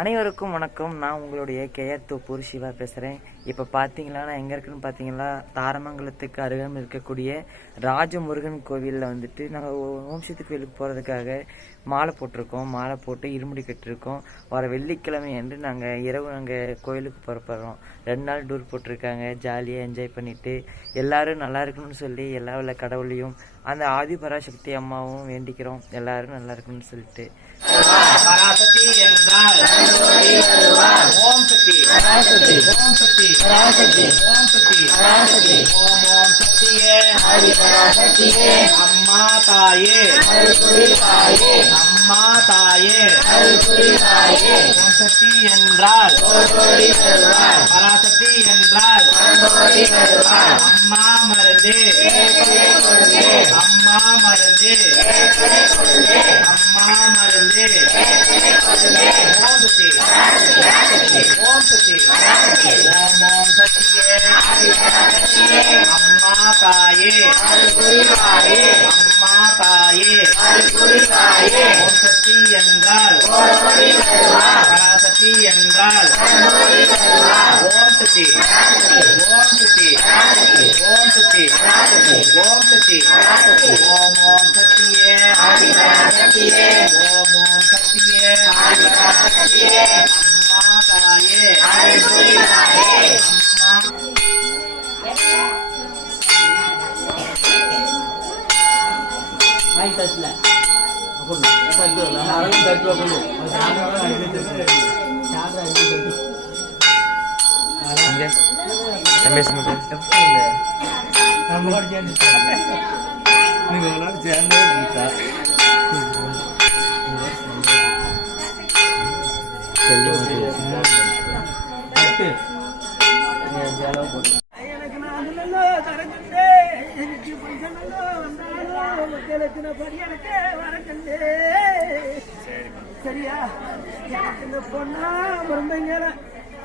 அனைவருக்கும் வணக்கம். நான் உங்களுடைய கேஆர் தோப்பூர் சிவா பேசுகிறேன். இப்போ பார்த்தீங்களா, நான் எங்கே இருக்குன்னு பார்த்தீங்களா, தாரமங்கலத்துக்கு அருகாமல் இருக்கக்கூடிய ராஜமுருகன் கோவிலில் வந்துட்டு நாங்கள் ஓம்சக்தி கோயிலுக்கு போகிறதுக்காக மாலை போட்டிருக்கோம். மாலை போட்டு இருமுடி கட்டிருக்கோம். வர வெள்ளிக்கிழமை அன்று நாங்கள் இரவு நாங்கள் கோயிலுக்கு புறப்படுறோம். 2 நாள் டூர் போட்டிருக்காங்க. ஜாலியாக என்ஜாய் பண்ணிவிட்டு எல்லோரும் நல்லா இருக்கணும்னு சொல்லி எல்லா உள்ள கடவுளையும் அந்த ஆதிபராசக்தி அம்மாவும் வேண்டிக்கிறோம், எல்லாரும் நல்லா இருக்கணும்னு சொல்லிட்டு. பராசக்தி என்றால் ஓம் சக்தி, ஓம் சக்தி, ஓம் சக்தி, ஓம் ஓம் சக்தியே, அம்மா தாயே, அம்மா தாயே, ஓம் சக்தி என்றால் பராசக்தி என்றால் அம்மா மருந்து, அம்மா மருந்து, அம்மா மருந்து, ஓம் சக்தி, ஓம் சக்தி, ஓம் ஓம் சக்தியே, அம்மா தாயே, அம்மா தாயே, ஓம் சக்தி என்றால் பராசக்தி என்றால் ஓம் சக்தி, ஓம் சக்தி, ஓம் சக்தி, ஓம் சக்தி, ஓம் ஓம் சக்தியே, ஓம் ஓம் சக்தியே, அம்மா தாயே, அம்மா சரியா? எனக்கு இந்த பொண்ணா பிறந்தீங்க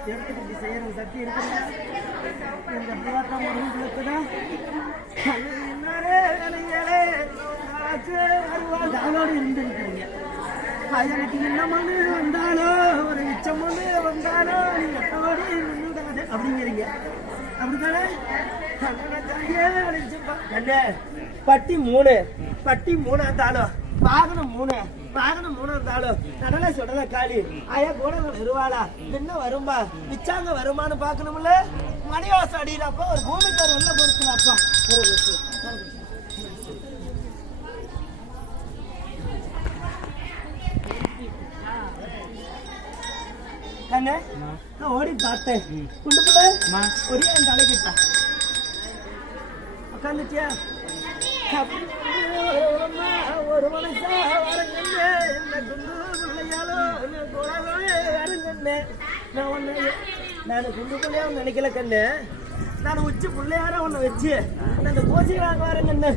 எடுத்துக்கிட்டு செய்யற சக்தி இருக்குங்க. எங்க பிள்ளாட்டா முருகனுக்கு தான் தானோடு இருந்திருக்கிறீங்க. எனக்கு என்ன மண்ணு வந்தாலும் ஒரு மிச்சம் மண்ணு வந்தாலும் நீங்க எட்டோடு இருந்துடாது அப்படிங்கிறீங்க. அப்படித்தானே? பட்டி 3 பட்டி 3 இருந்தாலும் வாகனம் 3 வாகனம் 3 இருந்தாலும் நடலை சுடலை காளி ஆயா கூட வருவாளா என்ன வரும்பா மிச்சாங்க வருமானு பாக்கணும்ல. மணிவாசம் அடியிலப்பா ஒரு பூமிக்கார வெள்ள பொறுக்கலாப்பா. கண்ணே நான் ஓடி பார்த்தேன். குண்டுக்குள்ள ஒரே என் தலைக்கிட்டா உட்காந்துட்டியா? ஒரு மனுஷா வரங்கண்ணே என்ன குண்டு பிள்ளையாலோ என்ன குழந்தை வரங்கண்ணே. நான் குண்டு பிள்ளையா நினைக்கல கண்ணு. நான் உச்சி பிள்ளையார ஒன்று வச்சு அந்த கோச்சிக்கு வாங்க வரங்கண்ணு.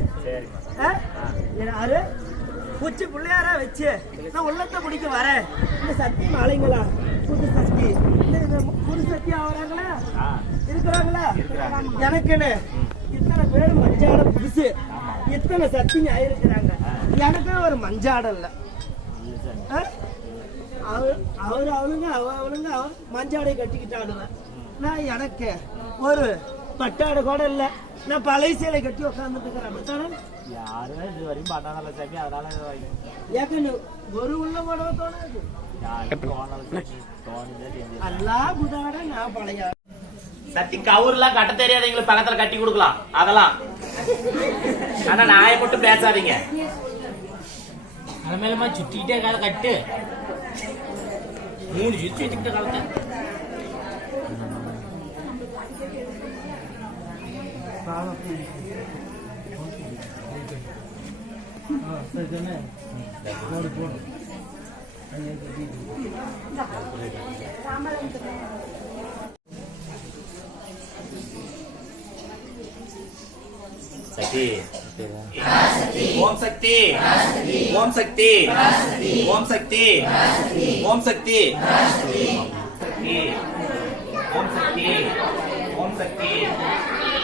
யாரு உச்சி பிள்ளையாரா வச்சு நான் உள்ளத்தை பிடிக்க வரேன். இந்த சக்தி மாலைங்களா புது சக்தி புது சக்தி ஆகிறாங்களா இருக்கிறாங்களா? எனக்குன்னு இத்தனை பேர் மஞ்சாட புதுசு இத்தனை சக்திங்க ஆயிருக்கிறாங்க. எனக்கு ஒரு மஞ்சாடம் இல்லை. அவளுங்க மஞ்சாடை கட்டிக்கிட்டாடுவேன். நான் எனக்கு ஒரு பட்டாடை கூட இல்லை. நான் பழைய சேலை கட்டி உட்காந்துட்டு இருக்கிறேன். ஒரு உள்ள மடத்தோட அல்லா புதாட நான் பழைய சத்தி கவுர்லாம் கட்ட தெரியாது. எங்களுக்கு பக்கத்துல கட்டி கொடுக்கலாம் அதெல்லாம். ஆனா நாயை மட்டும் பேசாதீங்க. அலமேலமா சுத்திக்கிட்டே கால கட்டு 3 சுத்தி வச்சுக்கிட்ட காலத்தை சக்தி, ஓம் சக்தி, ஓம் சக்தி, ஓம் சக்தி, ஓம் சக்தி, ஓம் சக்தி, ஓம் சக்தி,